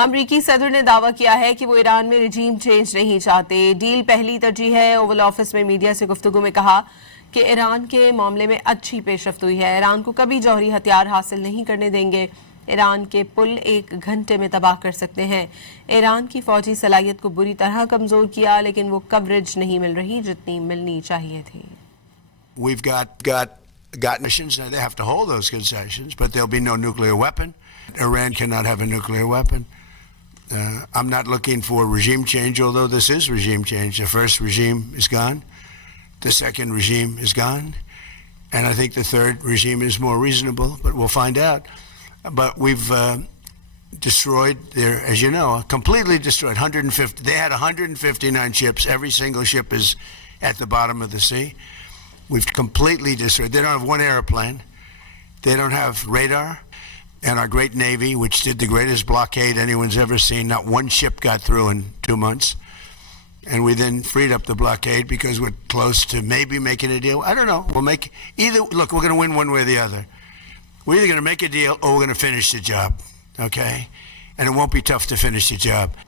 अमरीकी सदर ने दावा किया है कि वो ईरान में रजीम चेंज नहीं चाहते। डील पहली तरजीह है। ओवल ऑफिस में मीडिया से गुफ्तगू में कहा कि ईरान के मामले में अच्छी पेशरफ्त हुई है। ईरान को कभी जौहरी हथियार हासिल नहीं करने देंगे। ईरान के पुल 1 घंटे में तबाह कर सकते हैं। ईरान की फौजी सलाहियत को बुरी तरह कमजोर किया, लेकिन वो कवरेज नहीं मिल रही जितनी मिलनी चाहिए थी। We've got missions. Now they have to hold those concessions, but there'll be no nuclear weapon. Iran cannot have a nuclear weapon. I'm not looking for regime change, although this is regime change. The first regime is gone. The second regime is gone. And I think the third regime is more reasonable, but we'll find out. But we've destroyed their, as you know, completely destroyed 150. They had 159 ships. Every single ship is at the bottom of the sea. We've completely destroyed. They don't have one airplane. They don't have radar. And our great Navy, which did the greatest blockade anyone's ever seen, not one ship got through in 2 months. And we then freed up the blockade because we're close to maybe making a deal. I don't know. We'll make either. Look, we're going to win one way or the other. We're either going to make a deal or we're going to finish the job. Okay? And it won't be tough to finish the job.